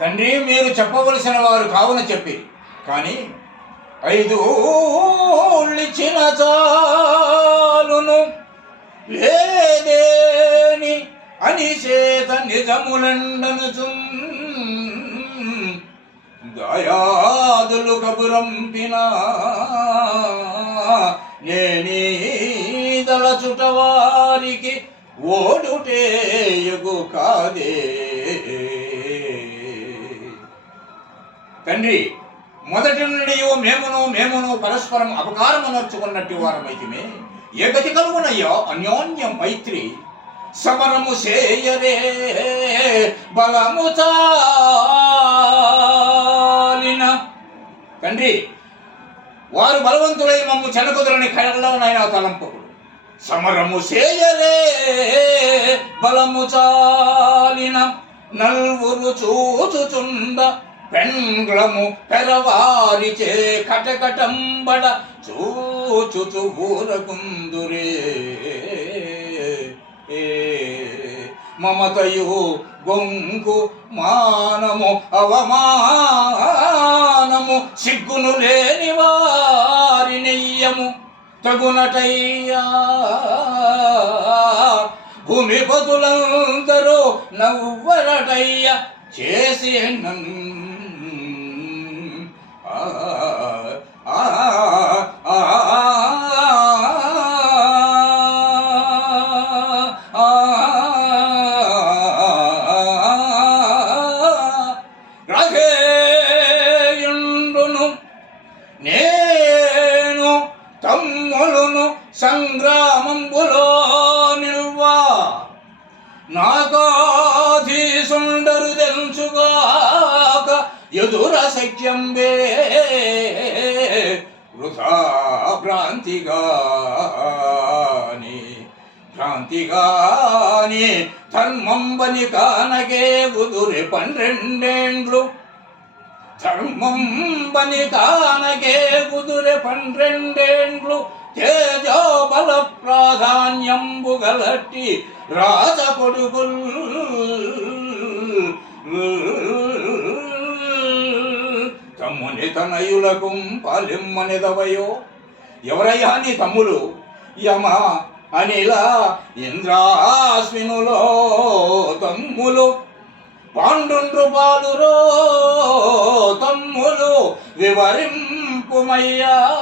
తండ్రి మీరు చెప్పవలసిన వారు కావున చెప్పి. కానీ ఐదు ఇచ్చిన చాలును లేదేని అని చేత నిజములండను దయాదులు కబురంపిన నేనీదలచుట వారికి ఓడుటేయగు కాదే. తండ్రి మొదటి నుండి మేమును మేమును పరస్పరం అపకారము నర్చుకున్నట్టు వారమైతిమే ఏ గతి కలుగునయ్యో అన్యోన్యం మైత్రి. సమరము చేయరే బలము చాలిన. తండ్రి వారు బలవంతులై మమ్ము కయల్లో నాయన తలంపకుడు. సమరము చేయరే బలము చాలిన. నల్వురు చూచుచుండ. పెండ్లము పెరవారిచే కటకటంబడ చూచుచు ఊరకుందురే. మమతయు గొంగు మానము అవమానము సిగ్గును లేని వారి నెయ్యము. తగునటయ్యా భూమి బతులందరూ నవ్వరటయ్య. చేసి నన్ ఆ ఆ నేను తమ్ములను సంగ్రామంబులో నిల్వా నాగాధీసుండరు ఎదుర సఖ్యంబే వృధా భ్రాంతిగాని భ్రాంతిగాని ధర్మంబని కానగే ఉదురి పన్నెండేండ్లు. ధర్మంబని కానగే ఉదురి పన్నెండేండ్లు. తేజో బల ప్రాధాన్యంబు గలట్టి రాజ కొడుకుల్ తమ్ముని తనయులకు పాలిమ్మనిదవయో. ఎవరయ్యా నీ తమ్ములు? యమ అనిల ఇంద్రాశ్వినులో తమ్ములు. పాండుండ్రు పాలురో తమ్ములు. వివరింపుమయ్యా.